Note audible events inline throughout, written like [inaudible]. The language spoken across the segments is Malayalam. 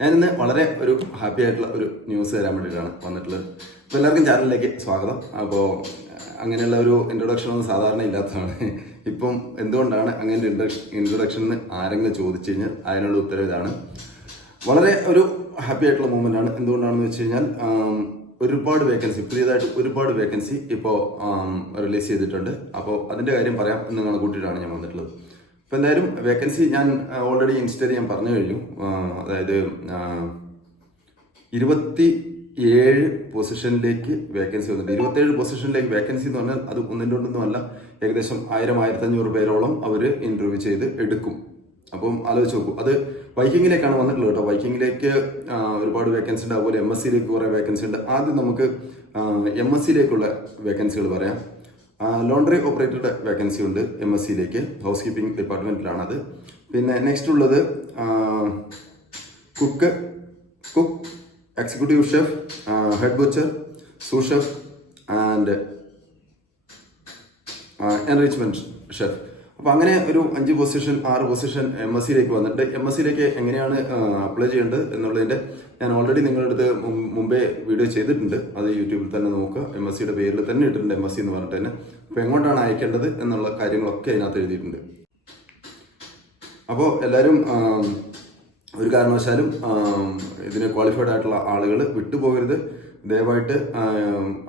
ഞാനിന്ന് വളരെ ഒരു ഹാപ്പി ആയിട്ടുള്ള ഒരു ന്യൂസ് തരാൻ വേണ്ടിയിട്ടാണ് വന്നിട്ടുള്ളത്. അപ്പോൾ എല്ലാവർക്കും ചാനലിലേക്ക് സ്വാഗതം. അപ്പോൾ അങ്ങനെയുള്ള ഒരു ഇൻട്രൊഡക്ഷൻ ഒന്നും സാധാരണ ഇല്ലാത്തതാണ്. [laughs] ഇപ്പം എന്തുകൊണ്ടാണ് അങ്ങനെ ഇൻട്രൊഡക്ഷൻ എന്ന് ആരെങ്കിലും ചോദിച്ചു കഴിഞ്ഞാൽ അതിനുള്ള ഉത്തരവ് ഇതാണ്. വളരെ ഒരു ഹാപ്പി ആയിട്ടുള്ള മൂമെന്റ് ആണ്. എന്തുകൊണ്ടാണെന്ന് വെച്ച് കഴിഞ്ഞാൽ ഒരുപാട് വേക്കൻസി പുതിയതായിട്ട് ഒരുപാട് വേക്കൻസി ഇപ്പോൾ റിലീസ് ചെയ്തിട്ടുണ്ട്. അപ്പോൾ അതിന്റെ കാര്യം പറയാം എന്ന് കണക്കൂട്ടിയിട്ടാണ് ഞാൻ വന്നിട്ടുള്ളത്. അപ്പോൾ എന്തായാലും വേക്കൻസി ഞാൻ ഓൾറെഡി ഇൻസ്റ്റയിൽ ഞാൻ പറഞ്ഞു കഴിഞ്ഞു. അതായത് ഇരുപത്തി ഏഴ് പൊസിഷനിലേക്ക് വേക്കൻസി വന്നിട്ടുണ്ട്. ഇരുപത്തേഴ് പൊസിഷനിലേക്ക് വേക്കൻസി എന്ന് പറഞ്ഞാൽ അത് ഒന്നിന്റെ ഒന്നൊന്നുമല്ല ഏകദേശം ആയിരം ആയിരത്തഞ്ഞൂറ് പേരോളം അവർ ഇന്റർവ്യൂ ചെയ്ത് എടുക്കും. അപ്പം ആലോചിച്ച് നോക്കൂ അത് വൈക്കിങ്ങിലേക്കാണ് വന്നിട്ടുള്ളത് കേട്ടോ. വൈക്കിങ്ങിലേക്ക് ഒരുപാട് വേക്കൻസി ഉണ്ട്. അതുപോലെ എം എസ് സിയിലേക്ക് കുറേ വേക്കൻസി ഉണ്ട്. ആദ്യം നമുക്ക് എം എസ് സിയിലേക്കുള്ള വേക്കൻസികൾ പറയാം. ലോണ്ടറി ഓപ്പറേറ്ററുടെ വേക്കൻസി ഉണ്ട് എം എസ് സിയിലേക്ക് ഹൗസ് കീപ്പിംഗ് ഡിപ്പാർട്ട്മെന്റിലാണത് പിന്നെ നെക്സ്റ്റ് ഉള്ളത് cook cook executive chef head butcher sous chef and enrichment chef അപ്പോൾ അങ്ങനെ ഒരു അഞ്ച് പൊസിഷൻ ആറ് പൊസിഷൻ എം എസ് സിയിലേക്ക് വന്നിട്ട് എം എസ് സിയിലേക്ക് എങ്ങനെയാണ് അപ്ലൈ ചെയ്യേണ്ടത് എന്നുള്ളതിന്റെ ഞാൻ ഓൾറെഡി നിങ്ങളുടെ അടുത്ത് മുമ്പേ വീഡിയോ ചെയ്തിട്ടുണ്ട്. അത് യൂട്യൂബിൽ തന്നെ നോക്കുക. എം എസ് സിയുടെ പേരിൽ തന്നെ ഇട്ടിട്ടുണ്ട് എം എസ് സി എന്ന് പറഞ്ഞിട്ട് തന്നെ. അപ്പോൾ എങ്ങോട്ടാണ് അയക്കേണ്ടത് എന്നുള്ള കാര്യങ്ങളൊക്കെ അതിനകത്ത് എഴുതിയിട്ടുണ്ട്. അപ്പോൾ എല്ലാവരും ഒരു കാരണവശാലും ഇതിന് ക്വാളിഫൈഡ് ആയിട്ടുള്ള ആളുകൾ വിട്ടുപോകരുത്. ദയവായിട്ട്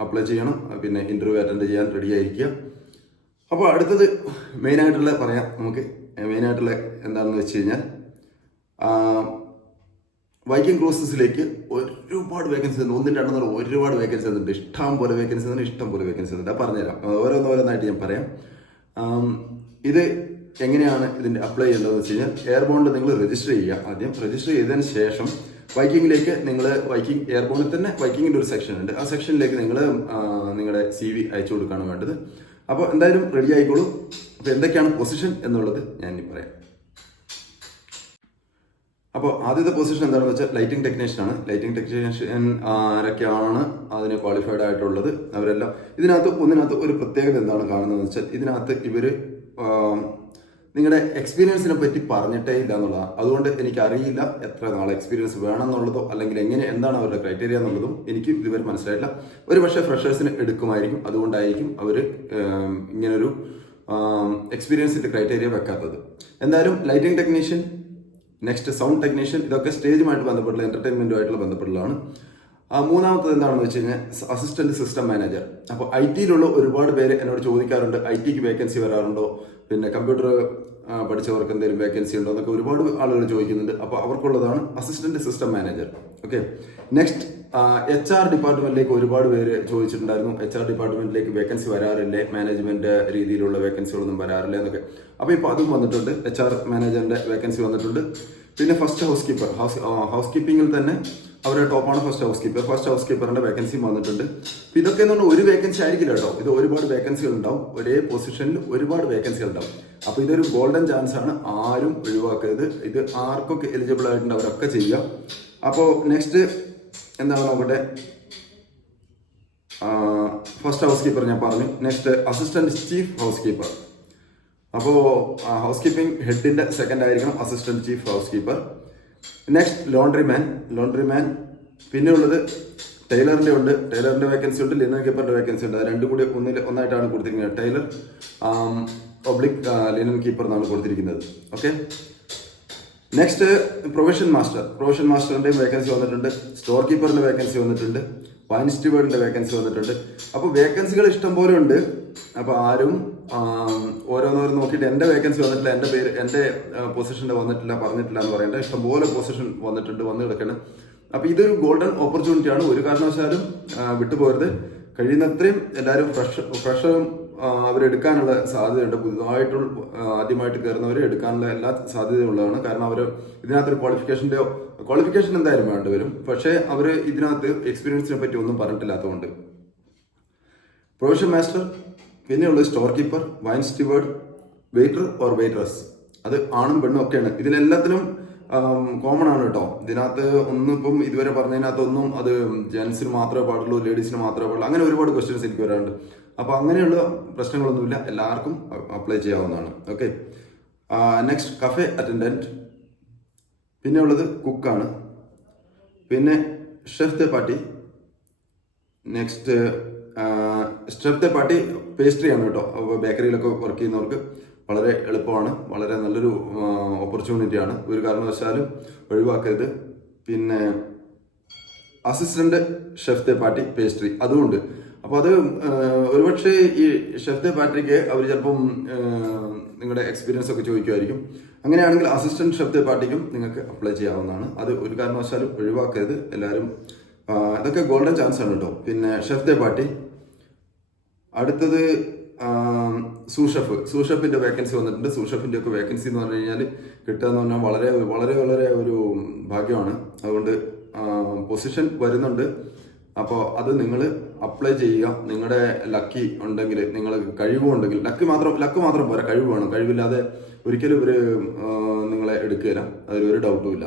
അപ്ലൈ ചെയ്യണം. പിന്നെ ഇന്റർവ്യൂ അറ്റൻഡ് ചെയ്യാൻ റെഡി ആയിരിക്കുക. അപ്പോൾ അടുത്തത് മെയിനായിട്ടുള്ള പറയാം നമുക്ക്. മെയിനായിട്ടുള്ള എന്താണെന്ന് വെച്ച് കഴിഞ്ഞാൽ വൈക്കിംഗ് ക്രൂസസിലേക്ക് ഒരുപാട് വേക്കൻസി ഉണ്ട്. ഒന്നും പറഞ്ഞാൽ ഒരുപാട് വേക്കൻസി ഉണ്ട്. ഇഷ്ടം പോലെ വേക്കൻസി ഉണ്ട് ഇഷ്ടം പോലെ വേക്കൻസി അത് പറഞ്ഞുതരാം. ഓരോന്ന് ഓരോന്നായിട്ട് ഞാൻ പറയാം. ഇത് എങ്ങനെയാണ് ഇതിന്റെ അപ്ലൈ ചെയ്യേണ്ടതെന്ന് വെച്ച് കഴിഞ്ഞാൽ എയർബോണ്ട് നിങ്ങൾ രജിസ്റ്റർ ചെയ്യുക ആദ്യം. രജിസ്റ്റർ ചെയ്തതിന് ശേഷം വൈക്കിങ്ങിലേക്ക് നിങ്ങൾ വൈക്കിംഗ് എയർബോണിൽ തന്നെ വൈക്കിങ്ങിന്റെ ഒരു സെക്ഷൻ ഉണ്ട്. ആ സെക്ഷനിലേക്ക് നിങ്ങൾ നിങ്ങളുടെ സി വി അയച്ചു കൊടുക്കുകയാണ് വേണ്ടത്. അപ്പോൾ എന്തായാലും റെഡി ആയിക്കോളൂ. അപ്പോൾ എന്തൊക്കെയാണ് പൊസിഷൻ എന്നുള്ളത് ഞാൻ ഇനി പറയാം. അപ്പോൾ ആദ്യത്തെ പൊസിഷൻ എന്താണെന്ന് വെച്ചാൽ ലൈറ്റിംഗ് ടെക്നീഷ്യൻ ആണ്. ലൈറ്റിംഗ് ടെക്നീഷ്യൻ ആരൊക്കെയാണ് അതിന് ക്വാളിഫൈഡ് ആയിട്ടുള്ളത്? അവരെല്ലാം ഇതിനകത്ത് ഒന്നിനകത്ത് ഒരു പ്രത്യേകത എന്താണ് കാണുന്നതെന്ന് വെച്ചാൽ ഇതിനകത്ത് ഇവർ നിങ്ങളുടെ എക്സ്പീരിയൻസിനെ പറ്റി പറഞ്ഞിട്ടേ ഇല്ല എന്നുള്ളതാണ് അതുകൊണ്ട് എനിക്ക് അറിയില്ല എത്ര നാളെ എക്സ്പീരിയൻസ് വേണം എന്നുള്ളതോ അല്ലെങ്കിൽ എങ്ങനെ എന്താണ് അവരുടെ ക്രൈറ്റീരിയ എന്നുള്ളതും എനിക്ക് ഇതുവരെ മനസ്സിലായില്ല ഒരു പക്ഷേ ഫ്രഷേഴ്സിന് എടുക്കുമായിരിക്കും. അതുകൊണ്ടായിരിക്കും അവർ ഇങ്ങനൊരു എക്സ്പീരിയൻസിന്റെ ക്രൈറ്റീരിയ വെക്കാത്തത്. എന്തായാലും lighting technician next sound technician ഇതൊക്കെ സ്റ്റേജുമായിട്ട് ബന്ധപ്പെട്ടുള്ള എന്റർടൈൻമെന്റുമായിട്ടുള്ള ബന്ധപ്പെട്ടുള്ളതാണ്. മൂന്നാമത്തത് എന്താണെന്ന് വെച്ച് കഴിഞ്ഞാൽ അസിസ്റ്റന്റ് സിസ്റ്റം മാനേജർ അപ്പോൾ ഐ ടിയിലുള്ള ഒരുപാട് പേര് എന്നോട് ചോദിക്കാറുണ്ട് ഐ ടിക്ക് വേക്കൻസി വരാറുണ്ടോ? പിന്നെ കമ്പ്യൂട്ടർ പഠിച്ചവർക്ക് എന്തെങ്കിലും വേക്കൻസി ഉണ്ടോ എന്നൊക്കെ ഒരുപാട് ആളുകൾ ചോദിക്കുന്നുണ്ട്. അപ്പോൾ അവർക്കുള്ളതാണ് assistant system manager okay next H R ഡിപ്പാർട്ട്മെന്റിലേക്ക് ഒരുപാട് പേര് ചോദിച്ചിട്ടുണ്ടായിരുന്നു. എച്ച് ആർ ഡിപ്പാർട്ട്മെന്റിലേക്ക് വേക്കൻസി വരാറില്ലേ? മാനേജ്മെന്റ് രീതിയിലുള്ള വേക്കൻസികളൊന്നും വരാറില്ല എന്നൊക്കെ. അപ്പോൾ ഇപ്പോൾ അതും വന്നിട്ടുണ്ട്. എച്ച് ആർ മാനേജറിന്റെ വേക്കൻസി വന്നിട്ടുണ്ട്. പിന്നെ first house keeper house house കീപ്പിംഗിൽ തന്നെ അവരുടെ ടോപ്പാണ് first house keeper first house കീപ്പറിന്റെ vacancy വന്നിട്ടുണ്ട്. അപ്പോൾ ഇതൊക്കെ എന്ന് പറഞ്ഞാൽ ഒരു വേക്കൻസി ആയിരിക്കില്ല കേട്ടോ. ഇത് ഒരുപാട് വേക്കൻസികൾ ഉണ്ടാവും ഒരേ പൊസിഷനിൽ ഒരുപാട് വേക്കൻസികൾ ഉണ്ടാവും അപ്പോൾ ഇതൊരു ഗോൾഡൻ ചാൻസ് ആണ് ആരും ഒഴിവാക്കരുത്. ഇത് ആർക്കൊക്കെ എലിജിബിൾ ആയിട്ടുണ്ട് അവരൊക്കെ ചെയ്യാം അപ്പോൾ നെക്സ്റ്റ് എന്താണ് നോക്കട്ടെ? ഫസ്റ്റ് ഹൗസ് കീപ്പർ ഞാൻ പറഞ്ഞു. Next assistant chief house keeper അപ്പോൾ ഹൗസ് കീപ്പിംഗ് ഹെഡിന്റെ സെക്കൻഡ് ആയിരിക്കണം assistant chief house keeper next laundry man laundry man പിന്നെ ഉള്ളത് ടൈലറിന്റെ ഉണ്ട്. ടൈലറിന്റെ വേക്കൻസി ഉണ്ട്. ലിനൻ കീപ്പറിന്റെ വേക്കൻസി ഉണ്ട്. അത് രണ്ടും കൂടി ഒന്നിൽ ഒന്നായിട്ടാണ് കൊടുത്തിരിക്കുന്നത്. ടൈലർ ഒബ്ലിക് ലിനൻ കീപ്പർ എന്നാണ് കൊടുത്തിരിക്കുന്നത്. Okay next provision master provision മാസ്റ്ററിന്റെയും vacancy വന്നിട്ടുണ്ട്. സ്റ്റോർ കീപ്പറിന്റെ വേക്കൻസി വന്നിട്ടുണ്ട്. സ്റ്റീവേർഡിന്റെ വേക്കൻസി വന്നിട്ടുണ്ട്. അപ്പോൾ വേക്കൻസികൾ ഇഷ്ടം പോലെ ഉണ്ട്. അപ്പോൾ ആരും ഓരോന്നോരോന്ന് നോക്കിയിട്ട് എന്റെ വേക്കൻസി വന്നിട്ടില്ല എന്റെ പേര് എന്റെ പൊസിഷന്റെ വന്നിട്ടില്ല പറഞ്ഞിട്ടില്ല എന്ന് പറയേണ്ട. ഇഷ്ടംപോലെ പൊസിഷൻ വന്നിട്ടുണ്ട് വന്നു കിടക്കണം അപ്പോൾ ഇതൊരു ഗോൾഡൻ ഓപ്പർച്യൂണിറ്റി ആണ്. ഒരു കാരണവശാലും വിട്ടുപോകരുത് കഴിയുന്നത്രയും എല്ലാവരും ഫ്രഷ് ഫ്രഷറും അവരെടുക്കാനുള്ള സാധ്യതയുണ്ട്. പുതുതായിട്ടുള്ള ആ, ആദ്യമായിട്ട് കയറുന്നവരെ എടുക്കാനുള്ള എല്ലാ സാധ്യതയുള്ളതാണ് കാരണം അവർ ഇതിനകത്തൊരു ക്വാളിഫിക്കേഷന്റെ ക്വാളിഫിക്കേഷൻ എന്തായാലും വേണ്ടി വരും. പക്ഷേ അവർ ഇതിനകത്ത് എക്സ്പീരിയൻസിനെ പറ്റി ഒന്നും പറഞ്ഞിട്ടില്ലാത്തതുകൊണ്ട്. പ്രൊഫഷൻ മാസ്റ്റർ പിന്നെയുള്ളത് store keeper wine steward waiter or waitress അത് ആണും പെണ്ണും ഒക്കെയാണ്. ഇതിലെല്ലാത്തിനും കോമൺ ആണ് കേട്ടോ ഇതിനകത്ത് ഒന്നും ഇപ്പം ഇതുവരെ പറഞ്ഞതിനകത്തൊന്നും അത് ജെൻസിന് മാത്രമേ പാടുള്ളൂ ലേഡീസിന് മാത്രമേ പാടുള്ളൂ. അങ്ങനെ ഒരുപാട് ക്വസ്റ്റ്യൻസ് എനിക്ക് വരാറുണ്ട്. അപ്പോൾ അങ്ങനെയുള്ള പ്രശ്നങ്ങളൊന്നുമില്ല. എല്ലാവർക്കും അപ്ലൈ ചെയ്യാവുന്നതാണ്. ഓക്കെ നെക്സ്റ്റ് കഫേ അറ്റൻഡന്റ് പിന്നെ ഉള്ളത് കുക്കാണ് പിന്നെ chef de partie next chef de partie pastry ആണ് കേട്ടോ. ബേക്കറിയിലൊക്കെ വർക്ക് ചെയ്യുന്നവർക്ക് വളരെ എളുപ്പമാണ്. വളരെ നല്ലൊരു ഓപ്പർച്യൂണിറ്റി ആണ്. ഒരു കാരണവശാലും ഒഴിവാക്കരുത്. പിന്നെ assistant chef de partie pastry അതുകൊണ്ട് അപ്പോൾ അത് ഒരുപക്ഷെ ഈ ഷെഫ് ദ പാർട്ടിക്ക് അവർ ചിലപ്പം നിങ്ങളുടെ എക്സ്പീരിയൻസ് ഒക്കെ ചോദിക്കുമായിരിക്കും അങ്ങനെയാണെങ്കിൽ അസിസ്റ്റന്റ് ഷെഫ് ദ പാർട്ടിക്കും നിങ്ങൾക്ക് അപ്ലൈ ചെയ്യാവുന്നതാണ്. അത് ഒരു കാരണവശാലും ഒഴിവാക്കരുത് എല്ലാവരും. ഇതൊക്കെ ഗോൾഡൻ ചാൻസ് ആണ് കേട്ടോ പിന്നെ ഷെഫ് ദ പാർട്ടി അടുത്തത് സൂഷഫ് സൂഷഫിന്റെ വേക്കൻസി വന്നിട്ടുണ്ട്. സൂഷഫിന്റെ ഒക്കെ വേക്കൻസി എന്ന് പറഞ്ഞു കഴിഞ്ഞാൽ കിട്ടുക എന്ന് പറഞ്ഞാൽ വളരെ വളരെ വളരെ ഒരു ഭാഗ്യമാണ്. അതുകൊണ്ട് പൊസിഷൻ വരുന്നുണ്ട്. അപ്പോൾ അത് നിങ്ങൾ അപ്ലൈ ചെയ്യുക. നിങ്ങളുടെ ലക്കി ഉണ്ടെങ്കിൽ നിങ്ങൾ കഴിവുണ്ടെങ്കിൽ ലക്ക് മാത്രം ലക്ക് മാത്രം പോരാ. കഴിവ് വേണം. കഴിവില്ലാതെ ഒരിക്കലും ഇവർ നിങ്ങളെ എടുക്കുകയില്ല. അതിലൊരു ഡൗട്ടും ഇല്ല.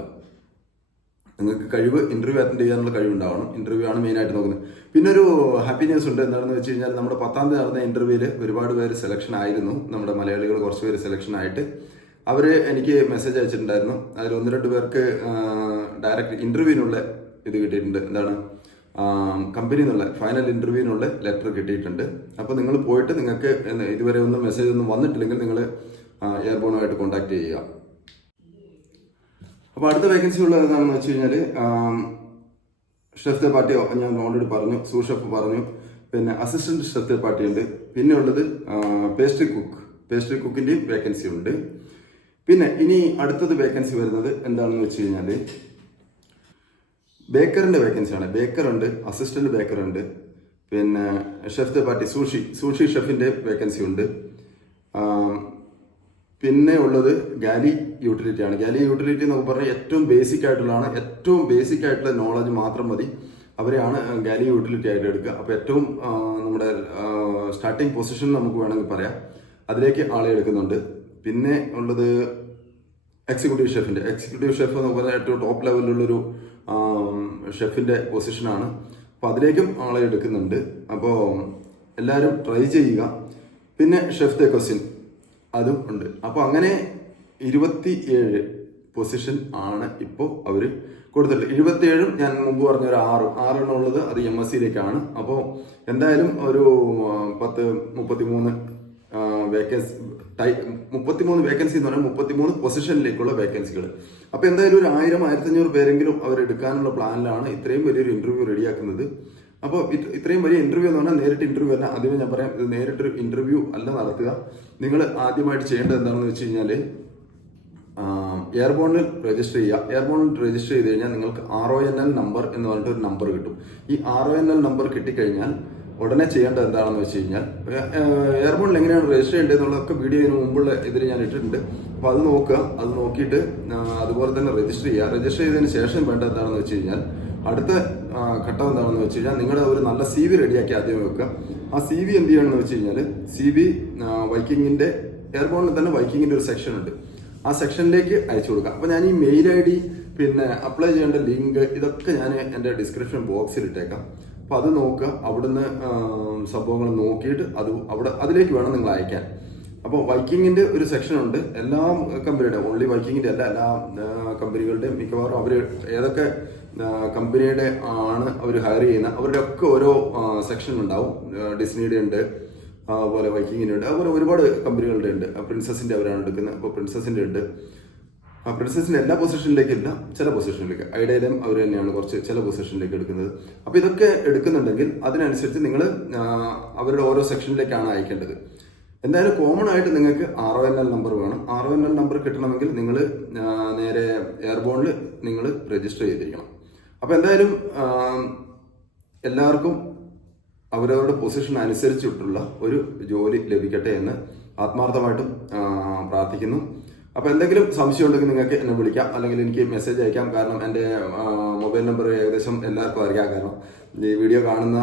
നിങ്ങൾക്ക് കഴിവ് ഇന്റർവ്യൂ അറ്റൻഡ് ചെയ്യാനുള്ള കഴിവുണ്ടാവണം. ഇന്റർവ്യൂ ആണ് മെയിൻ ആയിട്ട് നോക്കുന്നത്. പിന്നെ ഒരു ഹാപ്പി ന്യൂസ് ഉണ്ട്. എന്താണെന്ന് വെച്ച് കഴിഞ്ഞാൽ നമ്മുടെ പത്താം തീയതി നടന്ന ഇന്റർവ്യൂവിൽ ഒരുപാട് പേര് സെലക്ഷൻ ആയിരുന്നു. നമ്മുടെ മലയാളികൾ കുറച്ച് പേര് സെലക്ഷൻ ആയിട്ട്. അവർ എനിക്ക് മെസ്സേജ് അയച്ചിട്ടുണ്ടായിരുന്നു. അതിൽ ഒന്ന് രണ്ട് പേർക്ക് ഡയറക്റ്റ് ഇന്റർവ്യൂവിനുള്ള ഇത് കിട്ടിയിട്ടുണ്ട്. എന്താണ്? കമ്പനി എന്നുള്ള ഫൈനൽ ഇന്റർവ്യൂവിനുള്ള ലെറ്റർ കിട്ടിയിട്ടുണ്ട്. അപ്പോൾ നിങ്ങൾ പോയിട്ട് നിങ്ങൾക്ക് ഇതുവരെ ഒന്നും മെസ്സേജ് ഒന്നും വന്നിട്ടില്ലെങ്കിൽ നിങ്ങൾ എയർബോണുമായിട്ട് കോൺടാക്ട് ചെയ്യുക. അപ്പോൾ അടുത്ത വേക്കൻസി ഉള്ളത് എന്താണെന്ന് വെച്ച് കഴിഞ്ഞാൽ ഷെഫ് പാർട്ടിയോ ഞാൻ ഓൾറെഡി പറഞ്ഞു സൂ പറഞ്ഞു. പിന്നെ അസിസ്റ്റന്റ് ഷെഫ് പാർട്ടി ഉണ്ട്. പിന്നെ ഉള്ളത് പേസ്ട്രി കുക്ക് പേസ്ട്രി കുക്കിന്റെയും വേക്കൻസി ഉണ്ട്. പിന്നെ ഇനി അടുത്തത് വേക്കൻസി വരുന്നത് എന്താണെന്ന് വെച്ച് കഴിഞ്ഞാൽ ബേക്കർ ഉണ്ട് അസിസ്റ്റന്റ് ബേക്കർ ഉണ്ട് പിന്നെ ഷെഫ് പാർട്ടി സൂഷി സൂഷി ഷെഫിന്റെ വേക്കൻസി ഉണ്ട്. പിന്നെ ഉള്ളത് ഗാലി യൂട്ടിലിറ്റി ആണ്. ഗാലി യൂട്ടിലിറ്റി എന്ന് പറഞ്ഞാൽ ഏറ്റവും ബേസിക് ആയിട്ടുള്ളതാണ്. ഏറ്റവും ബേസിക് ആയിട്ടുള്ള നോളജ് മാത്രം മതി. അവരെയാണ് ഗാലി യൂട്ടിലിറ്റി ആയിട്ട് എടുക്കുക. അപ്പോൾ ഏറ്റവും നമ്മുടെ സ്റ്റാർട്ടിംഗ് പൊസിഷൻ നമുക്ക് വേണമെങ്കിൽ പറയാം. അതിലേക്ക് ആളെ എടുക്കുന്നുണ്ട്. പിന്നെ ഉള്ളത് എക്സിക്യൂട്ടീവ് ഷെഫിന്റെ എക്സിക്യൂട്ടീവ് ഷെഫ് എന്ന് പറഞ്ഞാൽ ഏറ്റവും ടോപ്പ് ലെവലിലുള്ളൊരു ഷെഫിന്റെ പൊസിഷനാണ് അപ്പോൾ അതിലേക്കും ആളെ എടുക്കുന്നുണ്ട്. അപ്പോൾ എല്ലാവരും ട്രൈ ചെയ്യുക. പിന്നെ ഷെഫ് ദ ക്വസ്റ്റ്യൻ അതും ഉണ്ട്. അപ്പോൾ അങ്ങനെ ഇരുപത്തി ഏഴ് പൊസിഷൻ ആണ് ഇപ്പോൾ അവർ കൊടുത്തിട്ടുള്ളത്. ഇരുപത്തിയേഴും ഞാൻ മുമ്പ് പറഞ്ഞ ഒരു ആറും. ആറെണ്ണം ഉള്ളത് അത് എം എസ് സിയിലേക്കാണ് അപ്പോൾ എന്തായാലും ഒരു പത്ത് മുപ്പത്തി മൂന്ന് വേക്കൻസി ടൈ മുപ്പത്തിമൂന്ന് വേക്കൻസി എന്ന് പറഞ്ഞാൽ മുപ്പത്തിമൂന്ന് പൊസിഷനിലേക്കുള്ള വേക്കൻസികൾ അപ്പോൾ എന്തായാലും ഒരു ആയിരം ആയിരത്തഞ്ഞൂറ് പേരെങ്കിലും അവർ എടുക്കാനുള്ള പ്ലാനിലാണ് ഇത്രയും വലിയൊരു ഇന്റർവ്യൂ റെഡിയാക്കുന്നത് അപ്പോൾ ഇത്രയും വലിയ ഇന്റർവ്യൂ എന്ന് പറഞ്ഞാൽ നേരിട്ട് ഇന്റർവ്യൂ അല്ല. ആദ്യമേ ഞാൻ പറയാം ഇത് നേരിട്ടൊരു ഇന്റർവ്യൂ അല്ല നടത്തുക. നിങ്ങൾ ആദ്യമായിട്ട് ചെയ്യേണ്ടത് എന്താണെന്ന് വെച്ച് കഴിഞ്ഞാൽ എയർബോണിൽ രജിസ്റ്റർ ചെയ്യുക. എയർബോണിൽ രജിസ്റ്റർ ചെയ്ത് കഴിഞ്ഞാൽ നിങ്ങൾക്ക് R O N L number എന്ന് പറഞ്ഞിട്ട് ഒരു നമ്പർ കിട്ടും. ഈ R O N L number കിട്ടിക്കഴിഞ്ഞാൽ ഉടനെ ചെയ്യേണ്ടത് എന്താണെന്ന് വെച്ച് കഴിഞ്ഞാൽ എയർബോണിൽ എങ്ങനെയാണ് രജിസ്റ്റർ ചെയ്യേണ്ടത് എന്നുള്ളതൊക്കെ വീഡിയോന് മുമ്പുള്ള ഇതിൽ ഞാൻ ഇട്ടിട്ടുണ്ട്. അപ്പോൾ അത് നോക്കുക അത് നോക്കിയിട്ട് അതുപോലെ തന്നെ രജിസ്റ്റർ ചെയ്യുക. രജിസ്റ്റർ ചെയ്തതിന് ശേഷം വേണ്ട എന്താണെന്ന് വെച്ച് കഴിഞ്ഞാൽ അടുത്ത ഘട്ടം എന്താണെന്ന് വെച്ച് കഴിഞ്ഞാൽ നിങ്ങളുടെ ഒരു നല്ല സി വി റെഡിയാക്കി ആദ്യം വെക്കുക. ആ സി വി എന്ത് ചെയ്യണമെന്ന് വെച്ച് കഴിഞ്ഞാൽ സി വി വൈക്കിങ്ങിന്റെ എയർബോണിൽ തന്നെ വൈക്കിങ്ങിന്റെ ഒരു സെക്ഷൻ ഉണ്ട്. ആ സെക്ഷനിലേക്ക് അയച്ചു കൊടുക്കുക. അപ്പോൾ ഞാൻ ഈ മെയിൽ ഐ ഡി പിന്നെ അപ്ലൈ ചെയ്യേണ്ട ലിങ്ക് ഇതൊക്കെ ഞാൻ എന്റെ ഡിസ്ക്രിപ്ഷൻ ബോക്സിൽ ഇട്ടേക്കാം. അപ്പോൾ അത് നോക്കുക അവിടുന്ന് സംഭവങ്ങൾ നോക്കിയിട്ട് അത് അവിടെ അതിലേക്ക് വേണം നിങ്ങൾ അയക്കാൻ. അപ്പോൾ വൈക്കിങ്ങിന്റെ ഒരു സെക്ഷൻ ഉണ്ട്. എല്ലാ കമ്പനിയുടെ ഓൺലി വൈക്കിങ്ങിന്റെ അല്ല എല്ലാ കമ്പനികളുടെയും മിക്കവാറും അവർ ഏതൊക്കെ കമ്പനിയുടെ ആണ് അവർ ഹയർ ചെയ്യുന്ന അവരുടെ ഒക്കെ ഓരോ സെക്ഷൻ ഉണ്ടാവും. ഡിസ്നിയുടെ ഉണ്ട് അതുപോലെ വൈക്കിങ്ങിന്റെ ഉണ്ട് അതുപോലെ ഒരുപാട് കമ്പനികളുടെ ഉണ്ട്. പ്രിൻസസിന്റെ അവരാണ് എടുക്കുന്നത്. അപ്പോൾ പ്രിൻസസിന്റെ ഉണ്ട്. ആ പ്രിൻസസിന് എല്ലാ പൊസിഷനിലേക്കില്ല ചില പൊസിഷനിലേക്ക് ഐഡിയയിലും അവർ തന്നെയാണ് കുറച്ച് ചില പൊസിഷനിലേക്ക് എടുക്കുന്നത്. അപ്പോൾ ഇതൊക്കെ എടുക്കുന്നുണ്ടെങ്കിൽ അതിനനുസരിച്ച് നിങ്ങൾ അവരുടെ ഓരോ സെക്ഷനിലേക്കാണ് അയക്കേണ്ടത്. എന്തായാലും കോമൺ ആയിട്ട് നിങ്ങൾക്ക് R O N L number വേണം. R O N L number കിട്ടണമെങ്കിൽ നിങ്ങൾ നേരെ എയർബോണിൽ നിങ്ങൾ രജിസ്റ്റർ ചെയ്തിരിക്കണം. അപ്പോൾ എന്തായാലും എല്ലാവർക്കും അവരവരുടെ പൊസിഷൻ അനുസരിച്ചിട്ടുള്ള ഒരു ജോലി ലഭിക്കട്ടെ എന്ന് ആത്മാർത്ഥമായിട്ടും പ്രാർത്ഥിക്കുന്നു. അപ്പോൾ എന്തെങ്കിലും സംശയം ഉണ്ടെങ്കിൽ നിങ്ങൾക്ക് എന്നെ വിളിക്കാം. അല്ലെങ്കിൽ എനിക്ക് മെസ്സേജ് അയക്കാം. കാരണം എന്റെ മൊബൈൽ നമ്പർ ഏകദേശം എല്ലാവർക്കും അറിയാം. കാരണം ഈ വീഡിയോ കാണുന്ന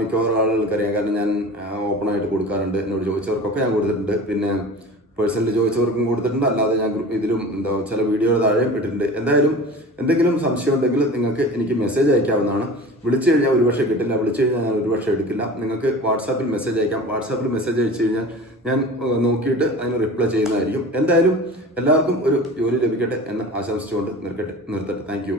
മിക്കവാറും ആളുകൾക്ക് അറിയാം കാരണം ഞാൻ ഓപ്പൺ ആയിട്ട് കൊടുക്കാറുണ്ട്. എന്നോട് ചോദിച്ചവർക്കൊക്കെ ഞാൻ കൊടുത്തിട്ടുണ്ട്. പിന്നെ പേഴ്സണലി ചോദിച്ചവർക്കും കൊടുത്തിട്ടുണ്ട്. അല്ലാതെ ഞാൻ ഇതിലും എന്താ ചില വീഡിയോയുടെ താഴെയും ഇട്ടിട്ടുണ്ട്. എന്തായാലും എന്തെങ്കിലും സംശയം ഉണ്ടെങ്കിൽ നിങ്ങൾക്ക് എനിക്ക് മെസ്സേജ് അയക്കാവുന്നതാണ്. വിളിച്ചു കഴിഞ്ഞാൽ ഒരുപക്ഷെ കിട്ടില്ല. വിളിച്ചു കഴിഞ്ഞാൽ ഞാൻ ഒരുപക്ഷെ എടുക്കില്ല. നിങ്ങൾക്ക് വാട്സാപ്പിൽ മെസ്സേജ് അയക്കാം. വാട്സാപ്പിൽ മെസ്സേജ് അയച്ചു കഴിഞ്ഞാൽ ഞാൻ നോക്കിയിട്ട് അതിന് റിപ്ലൈ ചെയ്യുന്നതായിരിക്കും. എന്തായാലും എല്ലാവർക്കും ഒരു ജോലി ലഭിക്കട്ടെ എന്ന് ആശംസിച്ചുകൊണ്ട് നിർക്കട്ടെ നിർത്തട്ടെ. താങ്ക്